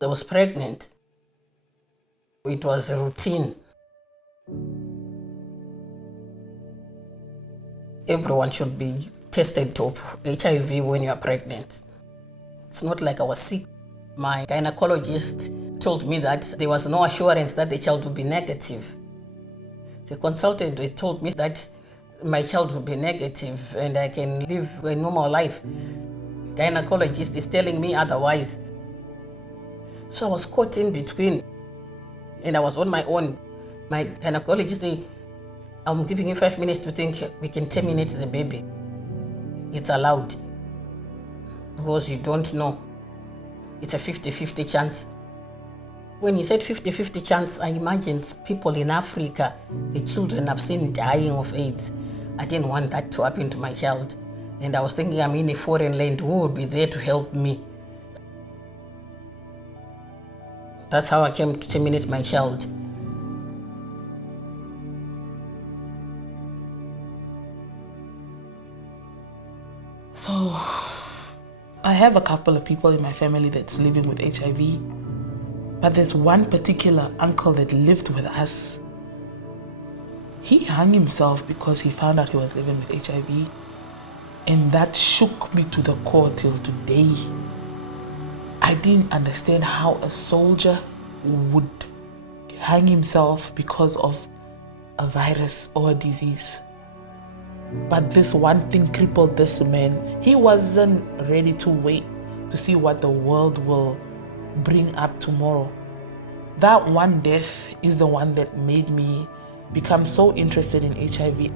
I was pregnant. It was a routine. Everyone should be tested for HIV when you are pregnant. It's not like I was sick. My gynecologist told me that there was no assurance that the child would be negative. The consultant told me that my child would be negative and I can live a normal life. Gynecologist is telling me otherwise. So I was caught in between and I was on my own. My gynecologist said, I'm giving you 5 minutes to think, we can terminate the baby. It's allowed because you don't know. It's a 50-50 chance. When he said 50-50 chance, I imagined people in Africa, the children I've seen dying of AIDS. I didn't want that to happen to my child. And I was thinking, I'm in a foreign land, who would be there to help me? That's how I came to terminate my child. So, I have a couple of people in my family that's living with HIV, but there's one particular uncle that lived with us. He hung himself because he found out he was living with HIV, and that shook me to the core till today. I didn't understand how a soldier would hang himself because of a virus or a disease. But this one thing crippled this man. He wasn't ready to wait to see what the world will bring up tomorrow. That one death is the one that made me become so interested in HIV.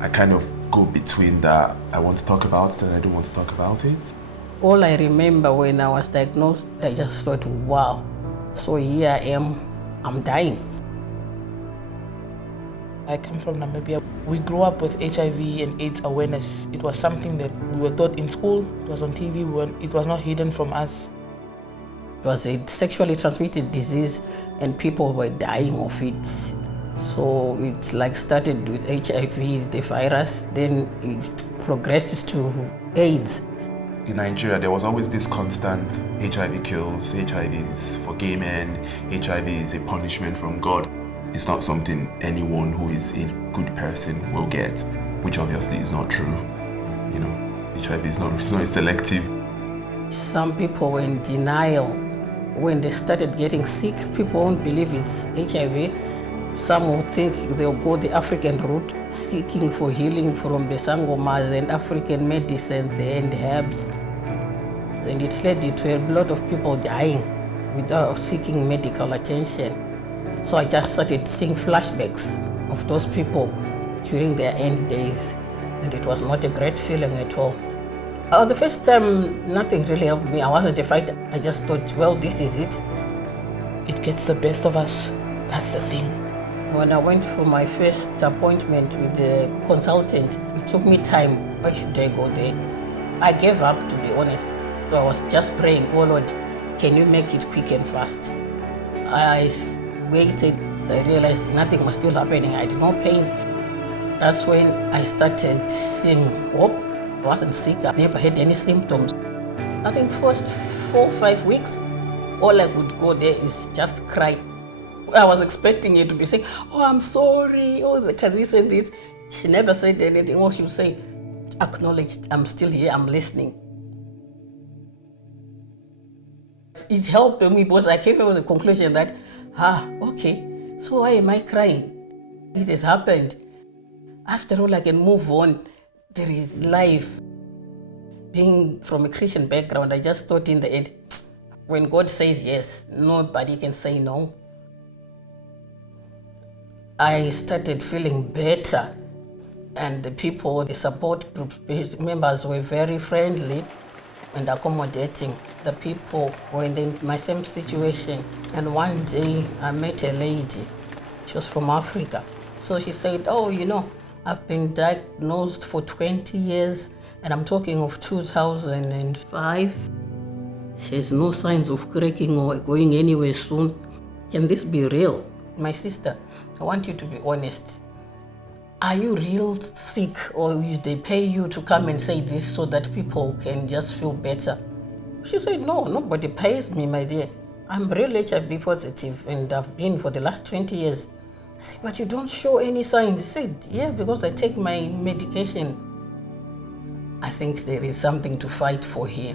I kind of go between that I want to talk about it and I don't want to talk about it. All I remember when I was diagnosed, I just thought, wow, so here I am, I'm dying. I come from Namibia. We grew up with HIV and AIDS awareness. It was something that we were taught in school, it was on TV, it was not hidden from us. It was a sexually transmitted disease and people were dying of it. So it started with HIV, the virus, then it progressed to AIDS. In Nigeria, there was always this constant HIV kills, HIV is for gay men, HIV is a punishment from God. It's not something anyone who is a good person will get, which obviously is not true. You know, HIV is not selective. Some people were in denial. When they started getting sick, people won't believe it's HIV. Some will think they'll go the African route, seeking for healing from the sangomas and African medicines and herbs. And it led to a lot of people dying without seeking medical attention. So I just started seeing flashbacks of those people during their end days. And it was not a great feeling at all. The first time, nothing really helped me. I wasn't a fighter. I just thought, well, this is it. It gets the best of us. That's the thing. When I went for my first appointment with the consultant, it took me time. Why should I go there? I gave up, to be honest. So I was just praying, oh Lord, can you make it quick and fast? I waited. I realized nothing was still happening. I did no pain. That's when I started seeing hope. I wasn't sick. I never had any symptoms. I think first 4 or 5 weeks, all I could go there is just cry. I was expecting her to be saying, oh, I'm sorry, oh, this and this. She never said anything. All she would say, acknowledged, I'm still here, I'm listening. It helped me because I came up with the conclusion that, okay, so why am I crying? It has happened. After all, I can move on. There is life. Being from a Christian background, I just thought in the end, when God says yes, nobody can say no. I started feeling better, and the people, the support group members were very friendly and accommodating. The people were in my same situation. And one day I met a lady. She was from Africa. So she said, oh, I've been diagnosed for 20 years, and I'm talking of 2005. There's no signs of cracking or going anywhere soon. Can this be real? My sister, I want you to be honest. Are you real sick, or they pay you to come and say this so that people can just feel better? She said, no, nobody pays me, my dear. I'm really HIV positive and I've been for the last 20 years. I said, but you don't show any signs. He said, yeah, because I take my medication. I think there is something to fight for here.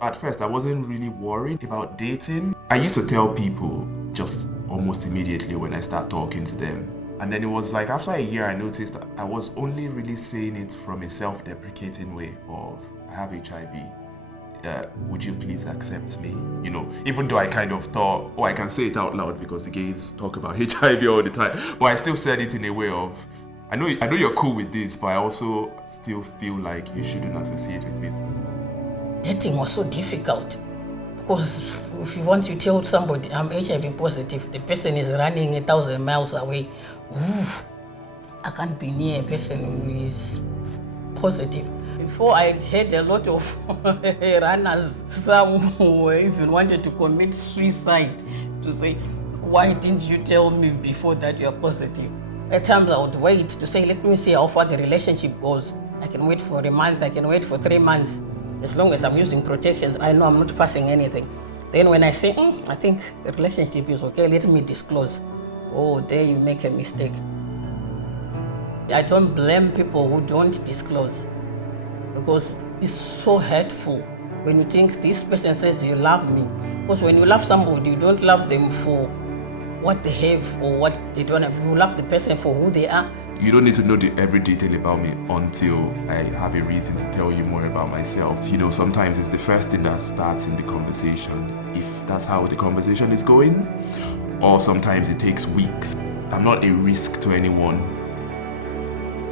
At first, I wasn't really worried about dating. I used to tell people just almost immediately when I start talking to them. And then it was like after a year, I noticed that I was only really saying it from a self-deprecating way of, I have HIV. Would you please accept me? You know, even though I kind of thought, oh, I can say it out loud because the gays talk about HIV all the time. But I still said it in a way of, I know you're cool with this, but I also still feel like you shouldn't associate with me. Dating was so difficult because if you want to tell somebody I'm HIV positive, the person is running 1,000 miles away. Oof, I can't be near a person who is positive. Before I had a lot of runners, some who even wanted to commit suicide to say, why didn't you tell me before that you are positive? At times I would wait to say, let me see how far the relationship goes. I can wait for a month, I can wait for 3 months. As long as I'm using protections, I know I'm not passing anything. Then when I say, I think the relationship is okay, let me disclose. Oh, there you make a mistake. I don't blame people who don't disclose because it's so hurtful when you think this person says you love me. Because when you love somebody, you don't love them for what they have or what they don't have. You love the person for who they are. You don't need to know every detail about me until I have a reason to tell you more about myself. You know, sometimes it's the first thing that starts in the conversation, if that's how the conversation is going, or sometimes it takes weeks. I'm not a risk to anyone.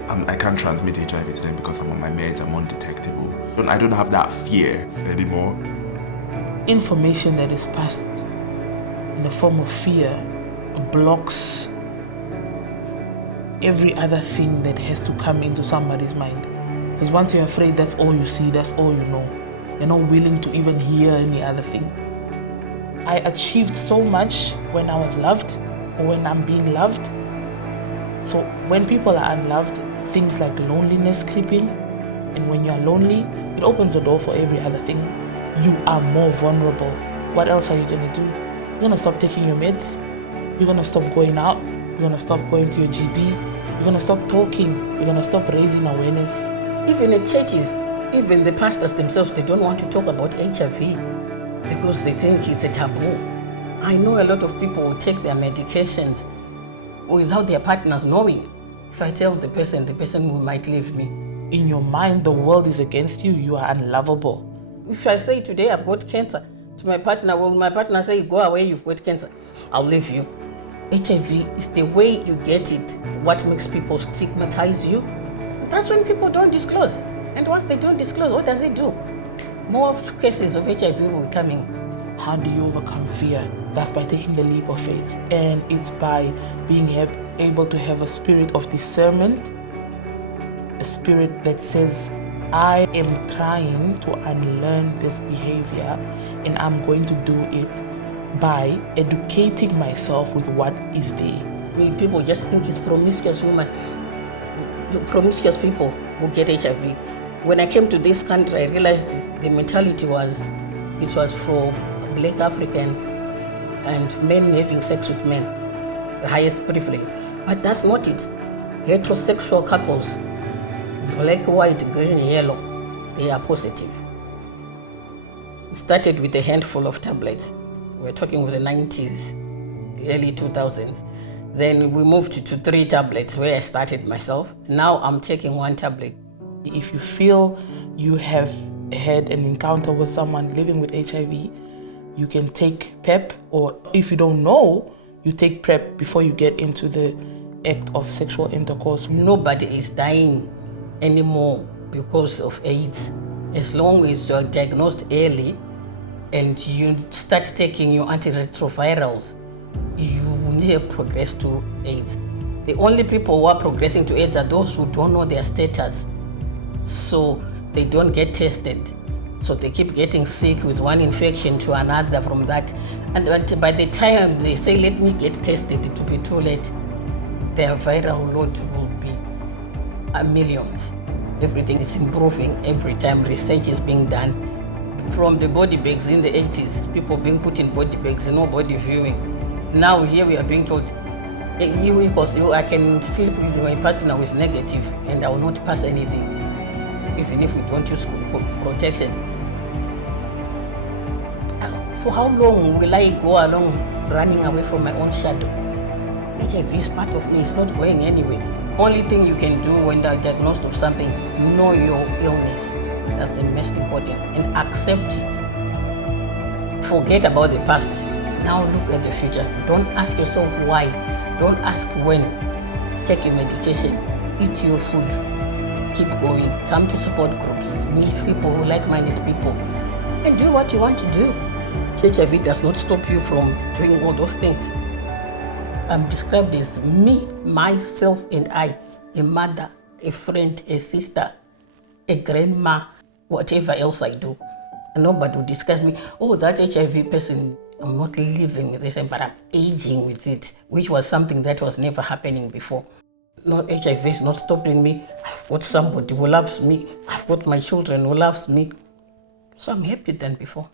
I can't transmit HIV to them because I'm on my meds, I'm undetectable. I don't have that fear anymore. Information that is passed in the form of fear blocks every other thing that has to come into somebody's mind. Because once you're afraid, that's all you see, that's all you know. You're not willing to even hear any other thing. I achieved so much when I was loved or when I'm being loved. So when people are unloved, things like loneliness creep in. And when you're lonely, it opens the door for every other thing. You are more vulnerable. What else are you going to do? You're going to stop taking your meds. You're going to stop going out. You're going to stop going to your GP. You're going to stop talking. You're going to stop raising awareness. Even in churches, even the pastors themselves, they don't want to talk about HIV because they think it's a taboo. I know a lot of people will take their medications without their partners knowing. If I tell the person might leave me. In your mind, the world is against you. You are unlovable. If I say today I've got cancer to my partner, will my partner say, go away, you've got cancer? I'll leave you. HIV is the way you get it. What makes people stigmatize you? That's when people don't disclose. And once they don't disclose, what does it do? More cases of HIV will be coming. How do you overcome fear? That's by taking the leap of faith. And it's by being able to have a spirit of discernment, a spirit that says, I am trying to unlearn this behavior and I'm going to do it by educating myself with what is there. People just think it's promiscuous women, promiscuous people who get HIV. When I came to this country, I realized the mentality was, it was for Black Africans and men having sex with men, the highest privilege. But that's not it. Heterosexual couples, black, white, green, yellow, they are positive. It started with a handful of tablets. We're talking with the 90s, early 2000s. Then we moved to 3 tablets where I started myself. Now I'm taking 1 tablet. If you feel you have had an encounter with someone living with HIV, you can take PrEP, or if you don't know, you take PrEP before you get into the act of sexual intercourse. Nobody is dying anymore because of AIDS. As long as you're diagnosed early and you start taking your antiretrovirals, you will never progress to AIDS. The only people who are progressing to AIDS are those who don't know their status. So they don't get tested. So they keep getting sick with one infection to another from that. And by the time they say, let me get tested, it will be too late. Their viral load will be millions. Everything is improving every time research is being done. From the body bags in the 80s, people being put in body bags, no body viewing. Now here we are being told, you equals you, I can still with my partner who is negative and I will not pass anything, even if we don't use protection. For how long will I go along running away from my own shadow? HIV is part of me, it's not going anywhere. Only thing you can do when they're diagnosed of something, know your illness. That's the most important, and accept it. Forget about the past. Now look at the future. Don't ask yourself why. Don't ask when. Take your medication. Eat your food. Keep going. Come to support groups. Meet people, like-minded people. And do what you want to do. HIV does not stop you from doing all those things. I'm described as me, myself, and I. A mother, a friend, a sister, a grandma, whatever else I do. Nobody will discuss me, oh, that HIV person, I'm not living with it, but I'm aging with it, which was something that was never happening before. No, HIV is not stopping me. I've got somebody who loves me. I've got my children who loves me. So I'm happier than before.